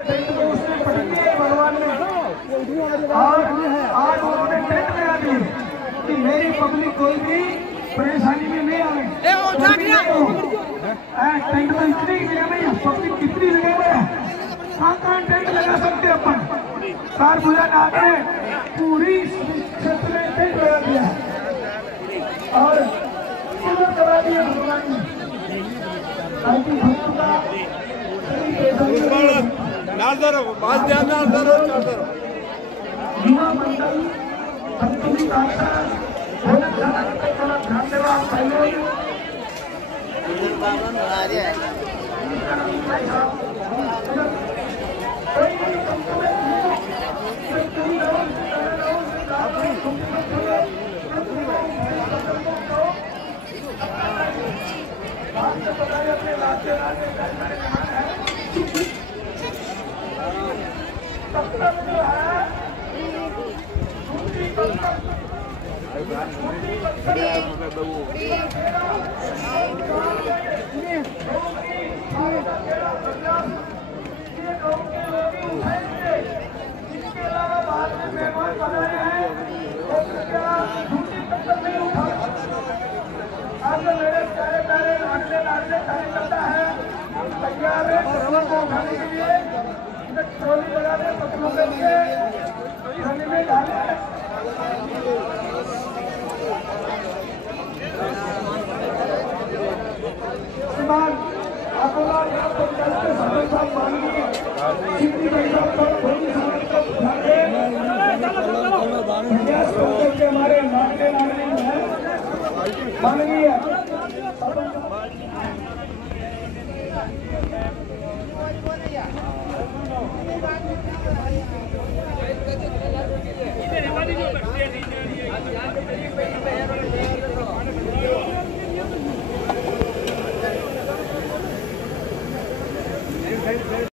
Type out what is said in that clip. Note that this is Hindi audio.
टेंट को उसने पटक दिया भगवान ने, और आज उन्होंने टेंट लगा दिए कि मेरी पब्लिक कोई भी परेशानी में नहीं आए। टेंट तो इतनी जगह नहीं है, पब्लिक कितनी जगह में है, कहाँ टेंट लगा सकते अपन। कार पूजा आके पूरी क्षेत्र में टेंट लगा दिया और पूजा करा दिया भगवान ने, ताकि भक्तों का युवा मंडल भक्ति आशा बहुत ध्यान देवा पहले तैयार है को उठाने के लिए, ट्रॉली लगा दे पत्थरों के लिए खाने में डाले। श्रीमान अकोला यहाँ पंचायत के सरपंच साहब माननीय सिद्धि भाई साहब पर थोड़ी समय को उठा के प्रयास करते हुए हमारे माननीय है माननीय